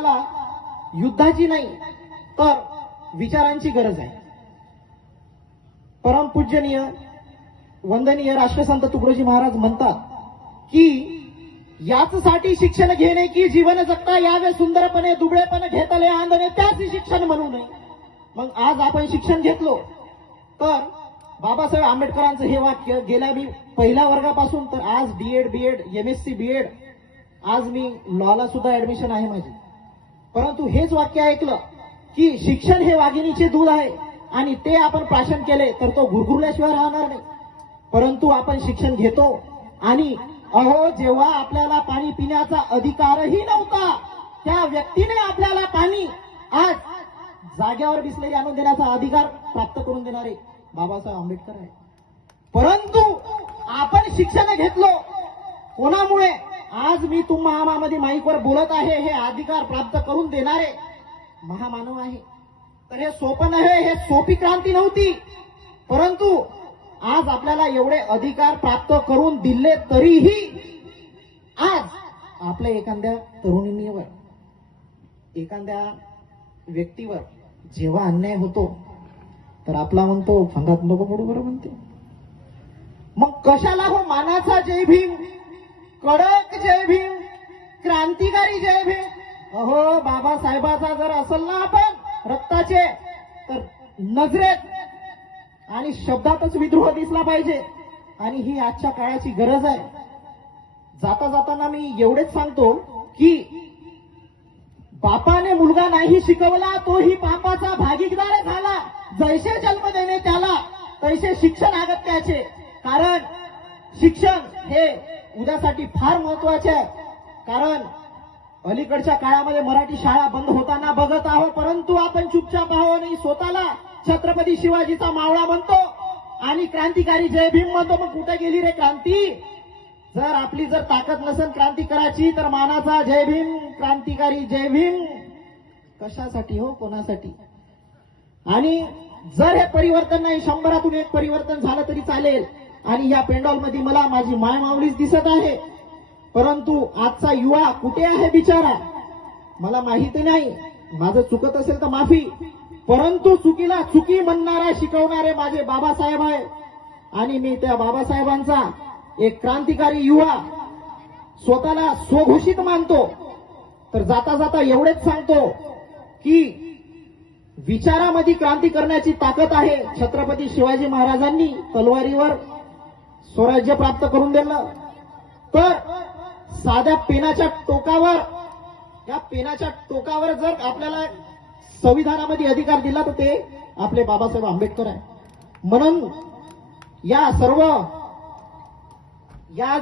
देशाला युद्धाची नाही तर विचारांची गरज आहे. परमपूज्यनीय वंदनीय राष्ट्रसंत तुकडोजी महाराज म्हणतात की याचसाठी शिक्षण घेणे की जीवन जगता यावे सुंदरपणे, दुबळेपणे घेतले आंदणे त्याच शिक्षण म्हणू नये. मग आज आपण शिक्षण घेतलो तर बाबासाहेब आंबेडकरांचं हे वाक्य गेल्या मी पहिल्या वर्गापासून तर आज डीएड बीएड एमएससी बीएड आज मी लॉला सुद्धा ऍडमिशन आहे माझी, परंतु हेच वाक्य ऐकलं की शिक्षण हे वाघिणीचे दूध आहे आणि ते आपण प्राशन केले तर तो गुरगुरल्याशिवाय राहणार नाही. परंतु आपण शिक्षण घेतो आणि अहो जेव्हा आपल्याला पाणी पिण्याचा अधिकारही नव्हता त्या व्यक्तीने आपल्याला पाणी आज जाग्यावर बिसलेरी आणून देण्याचा अधिकार प्राप्त करून देणारे बाबासाहेब आंबेडकर आहे. परंतु आपण शिक्षण घेतलो कोणामुळे? आज मी तुम्हाला माईकवर बोलत आहे हे अधिकार प्राप्त करून देणारे महामानव आहे. तर हे सोपं नाही, हे सोपी क्रांती नव्हती, परंतु आज आपल्याला एवढे अधिकार प्राप्त करून दिले तरीही आज आपल्या एखाद्या तरुणीवर एखाद्या व्यक्तीवर जेव्हा अन्याय होतो तर आपला म्हणतो फंदात नको पडू बरं म्हणते. मग कशाला हो मानाचा जय भीम, कडक जय भीम, क्रांतिकारी जय भीम? अहो बाबासाहेबाचा जर असेल ना आपण रक्ताचे तर नजरेत आणि शब्दातच विद्रोह दिसला पाहिजे आणि ही आजच्या काळाची गरज आहे. जाता जाताना मी एवढेच सांगतो की बापाने मुलगा नाही शिकवला तोही पापाचा भागीदार झाला. जैसे जन्म देणे त्याला तैसे शिक्षण अगत्याचे. कारण शिक्षण हे उद्यासाठी फार महत्वाचे आहे. कारण अलीकडच्या काळामध्ये मराठी शाळा बंद होताना बघत आहोत, परंतु आपण चुपचाप आहोत नाही. स्वतःला छत्रपती शिवाजीचा मावळा म्हणतो आणि क्रांतिकारी जय भीम म्हणतो. मग कुठे गेली रे क्रांती? जर आपली जर ताकद नसेल क्रांती करायची तर मानाचा जय भीम, क्रांतिकारी जय भीम कशासाठी हो, कोणासाठी? आणि जर हे परिवर्तन नाही, 100तून 1 परिवर्तन झालं तरी चालेल. आणि या पेंडॉलमध्ये मला माझी माय माऊलीच दिसत आहे, परंतु आजचा युवा कुठे आहे बिचारा मला माहिती नाही. माझं चुकत असेल तर माफी, परंतु चुकीला चुकी म्हणणारा शिकवणारे माझे बाबासाहेब आहे आणि मी त्या बाबासाहेबांचा एक क्रांतिकारी युवा स्वतःला स्वघोषित मानतो. तर जाता जाता एवढेच सांगतो की विचारामध्ये क्रांती करण्याची ताकद आहे. छत्रपती शिवाजी महाराजांनी तलवारीवर स्वराज्य प्राप्त करून दिलं तर साध्या पेनाच्या टोकावर, या पेनाच्या टोकावर जर आपल्याला संविधानामध्ये अधिकार दिला तर ते आपले बाबासाहेब आंबेडकर आहे. म्हणून या सर्व या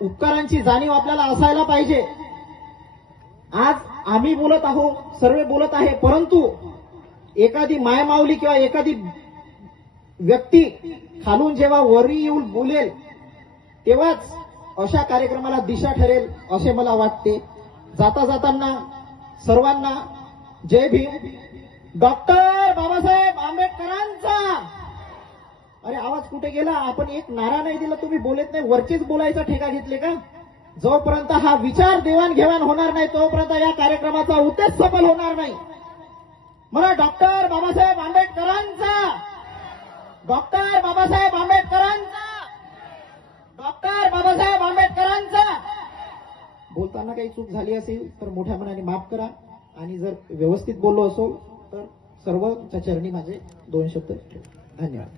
उपकारांची जाणीव आपल्याला असायला पाहिजे. आज आम्ही बोलत आहोत, सर्व बोलत आहे, परंतु एखादी मायमाऊली किंवा एखादी व्यक्ती खालून जेव्हा वरी येऊन बोलेल तेव्हाच अशा कार्यक्रमाला दिशा ठरेल असे मला वाटते. जाता जाताना सर्वांना जय भीम. डॉक्टर बाबासाहेब आंबेडकरांचा. अरे आवाज कुठे गेला? आपण एक नारा नाही दिला, तुम्ही बोलत नाही, वरचेच बोलायचा ठेका घेतले का? जोपर्यंत हा विचार देवाणघेवाण होणार नाही तोपर्यंत या कार्यक्रमाचा उद्देश सफल होणार नाही. मला डॉक्टर बाबासाहेब आंबेडकरांचा, डॉक्टर बाबासाहेब आंबेडकरांचा, डॉक्टर बाबासाहेब आंबेडकरांचा. बोलताना काही चूक झाली असेल तर मोठ्या मनाने माफ करा आणि जर व्यवस्थित बोललो असेल तर सर्वच्या चरणी माझे 2 शब्द. धन्यवाद.